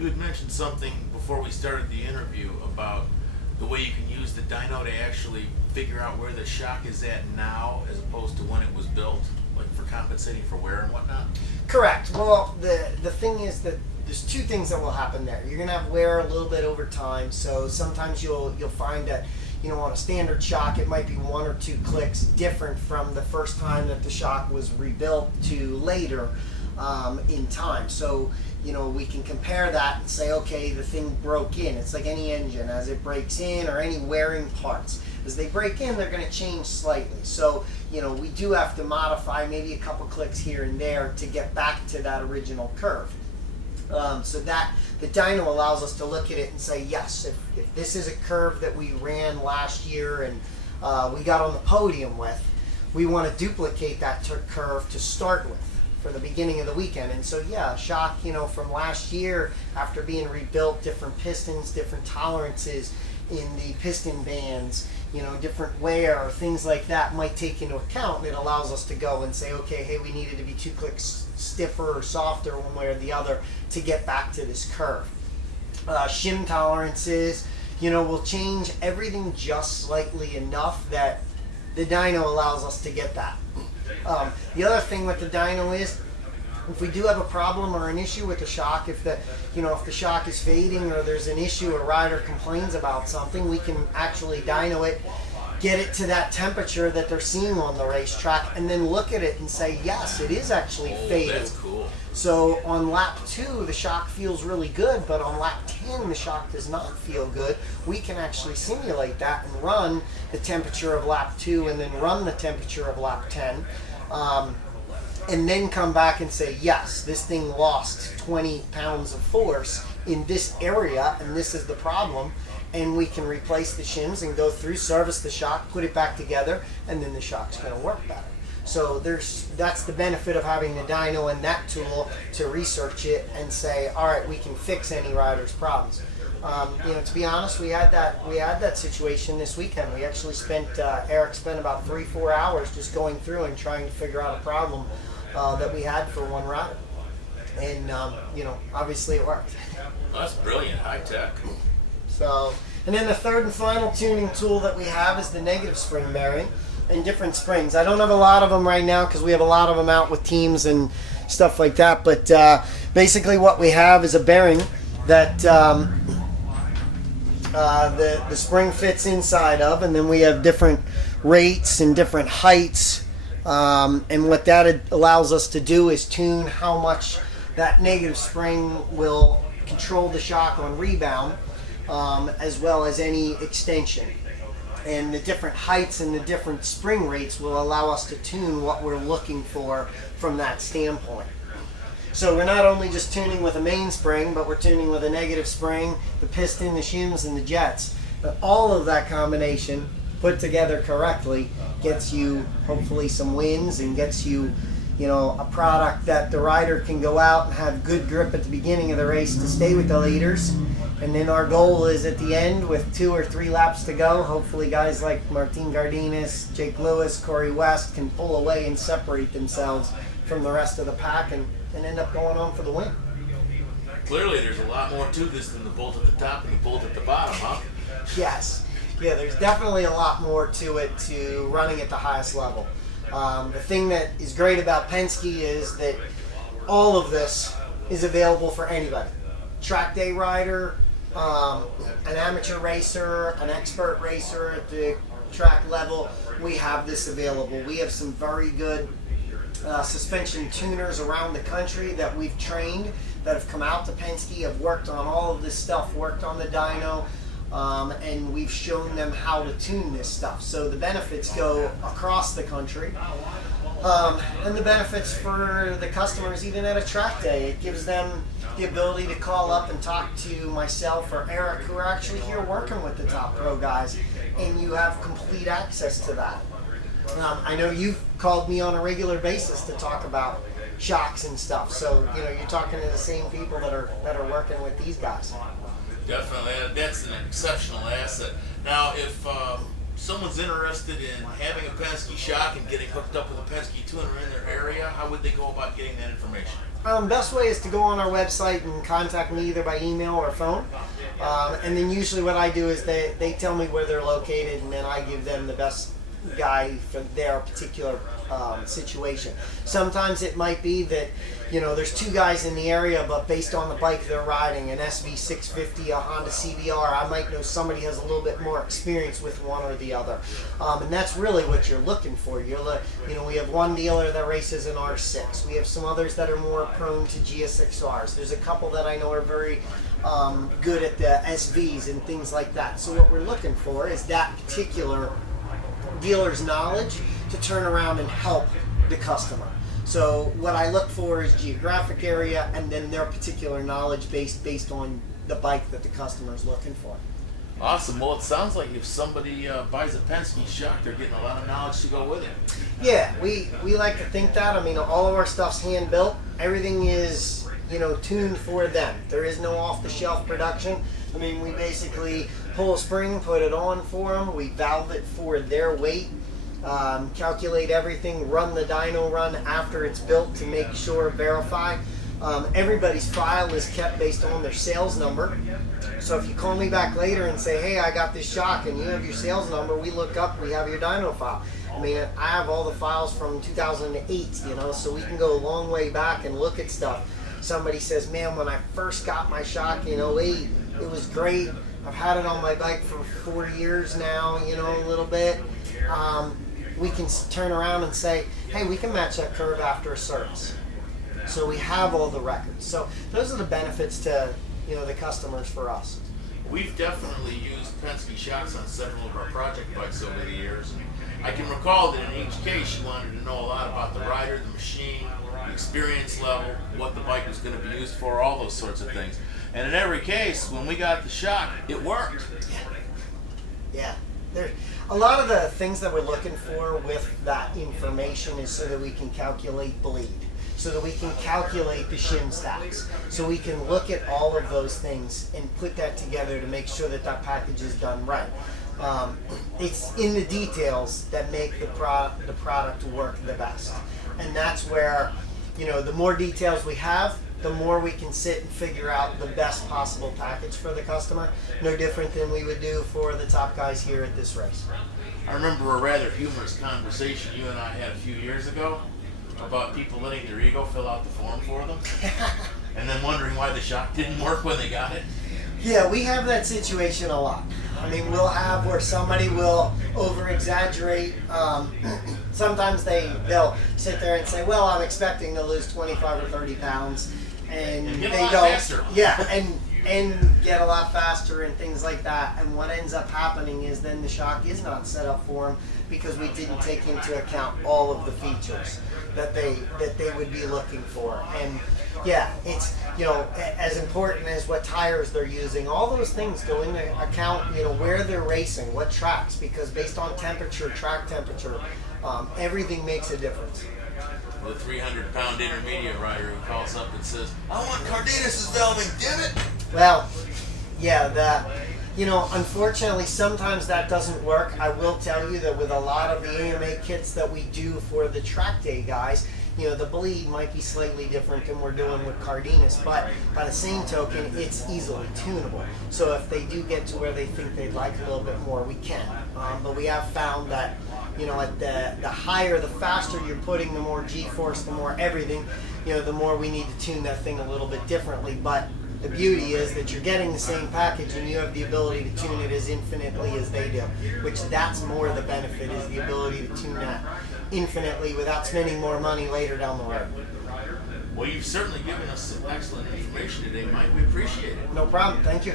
You had mentioned something before we started the interview about the way you can use the dyno to actually figure out where the shock is at now as opposed to when it was built, like for compensating for wear and whatnot? Correct. Well, the thing is that there's two things that will happen there. You're gonna have wear a little bit over time, so sometimes you'll find that, you know, on a standard shock it might be 1 or 2 clicks different from the first time that the shock was rebuilt to later in time. So, you know, we can compare that and say, okay, the thing broke in. It's like any engine. As it breaks in, or any wearing parts, as they break in, they're going to change slightly. So, you know, we do have to modify maybe a couple clicks here and there to get back to that original curve. So that the dyno allows us to look at it and say, yes, if this is a curve that we ran last year and we got on the podium with, we want to duplicate that curve to start with for the beginning of the weekend. And so, yeah, shock, you know, from last year, after being rebuilt, different pistons, different tolerances in the piston bands, you know, different wear, things like that might take into account, and it allows us to go and say, okay, hey, we needed to be 2 clicks stiffer or softer one way or the other to get back to this curve. Shim tolerances, you know, will change everything just slightly enough that the dyno allows us to get that. The other thing with the dyno is, if we do have a problem or an issue with the shock, if the shock is fading or there's an issue, a rider complains about something, we can actually dyno it, get it to that temperature that they're seeing on the racetrack, and then look at it and say, yes, it is actually fading. That's cool. So on lap 2, the shock feels really good, but on lap 10, the shock does not feel good. We can actually simulate that and run the temperature of lap 2 and then run the temperature of lap 10. And then come back and say, yes, this thing lost 20 pounds of force in this area, and this is the problem. And we can replace the shims and go through, service the shock, put it back together, and then the shock's going to work better. So that's the benefit of having the dyno and that tool to research it and say, all right, we can fix any rider's problems. You know, to be honest, we had that situation this weekend. We actually Eric spent about 3-4 hours just going through and trying to figure out a problem that we had for one rider. And, you know, obviously it worked. That's brilliant, high tech. So, and then the third and final tuning tool that we have is the negative spring bearing and different springs. I don't have a lot of them right now because we have a lot of them out with teams and stuff like that. But basically what we have is a bearing that the spring fits inside of, and then we have different rates and different heights. And what that allows us to do is tune how much that negative spring will control the shock on rebound, as well as any extension. And the different heights and the different spring rates will allow us to tune what we're looking for from that standpoint. So we're not only just tuning with a mainspring, but we're tuning with a negative spring, the piston, the shims, and the jets. But all of that combination put together correctly gets you hopefully some wins and gets you, you know, a product that the rider can go out and have good grip at the beginning of the race to stay with the leaders. And then our goal is at the end, with 2 or 3 laps to go, hopefully guys like Martin Gardinas, Jake Lewis, Corey West can pull away and separate themselves from the rest of the pack and end up going on for the win. Clearly there's a lot more to this than the bolt at the top and the bolt at the bottom, huh? Yes. Yeah, there's definitely a lot more to it, to running at the highest level. The thing that is great about Penske is that all of this is available for anybody. Track day rider, an amateur racer, an expert racer at the track level, we have this available. We have some very good suspension tuners around the country that we've trained, that have come out to Penske, have worked on all of this stuff, worked on the dyno, and we've shown them how to tune this stuff. So the benefits go across the country. And the benefits for the customers, even at a track day, it gives them the ability to call up and talk to myself or Eric, who are actually here working with the top pro guys, and you have complete access to that. I know you've called me on a regular basis to talk about shocks and stuff, so you know you're talking to the same people that are working with these guys. Definitely, that's an exceptional asset. Now, if someone's interested in having a Penske shock and getting hooked up with a Penske 2 and are in their area, how would they go about getting that information? Best way is to go on our website and contact me either by email or phone. And then usually what I do is they tell me where they're located, and then I give them the best guy for their particular situation. Sometimes it might be that, you know, there's two guys in the area, but based on the bike they're riding, an SV650, a Honda CBR, I might know somebody has a little bit more experience with one or the other. And that's really what you're looking for. You know, we have one dealer that races an R6. We have some others that are more prone to GSX-Rs. There's a couple that I know are very good at the SVs and things like that. So what we're looking for is that particular dealer's knowledge to turn around and help the customer. So what I look for is geographic area and then their particular knowledge based on the bike that the customer is looking for. Awesome. Well, it sounds like if somebody buys a Penske shock, they're getting a lot of knowledge to go with it. Yeah, we like to think that. I mean, all of our stuff's hand built. Everything is, you know, tuned for them. There is no off-the-shelf production. I mean, we basically pull a spring, put it on for them. We valve it for their weight, calculate everything, run the dyno run after it's built to make sure, verify. Everybody's file is kept based on their sales number. So if you call me back later and say, hey, I got this shock and you have your sales number, we look up, we have your dyno file. I mean, I have all the files from 2008, you know, so we can go a long way back and look at stuff. Somebody says, man, when I first got my shock in '08, it was great. I've had it on my bike for 4 years now, you know, a little bit. We can turn around and say, hey, we can match that curve after a service. So we have all the records. So those are the benefits to, you know, the customers for us. We've definitely used Penske shocks on several of our project bikes over the years. I can recall that in each case you wanted to know a lot about the rider, the machine, the experience level, what the bike was going to be used for, all those sorts of things. And in every case, when we got the shock, it worked. Yeah. There, a lot of the things that we're looking for with that information is so that we can calculate bleed, so that we can calculate the shim stacks, so we can look at all of those things and put that together to make sure that that package is done right. It's in the details that make the product work the best. And that's where, you know, the more details we have, the more we can sit and figure out the best possible package for the customer. No different than we would do for the top guys here at this race. I remember a rather humorous conversation you and I had a few years ago about people letting their ego fill out the form for them and then wondering why the shock didn't work when they got it. Yeah, we have that situation a lot. I mean, we'll have where somebody will over-exaggerate. Sometimes they'll sit there and say, well, I'm expecting to lose 25 or 30 pounds. And get they a lot don't. faster. Yeah, and get a lot faster and things like that. And what ends up happening is then the shock is not set up for them because we didn't take into account all of the features that they would be looking for. And yeah, it's, you know, as important as what tires they're using, all those things go into account, you know, where they're racing, what tracks, because based on temperature, track temperature, everything makes a difference. The 300-pound intermediate rider who calls up and says, I want Cardenas' valving, damn it! Well, yeah, you know, unfortunately, sometimes that doesn't work. I will tell you that with a lot of the AMA kits that we do for the track day guys, you know, the bleed might be slightly different than we're doing with Cardenas, but by the same token, it's easily tunable. So if they do get to where they think they'd like a little bit more, we can. But we have found that, you know, at the higher, the faster you're putting, the more G-force, the more everything, you know, the more we need to tune that thing a little bit differently. But the beauty is that you're getting the same package and you have the ability to tune it as infinitely as they do, which that's more the benefit, is the ability to tune that infinitely without spending more money later down the road. Well, you've certainly given us some excellent information today, Mike. We appreciate it. No problem. Thank you.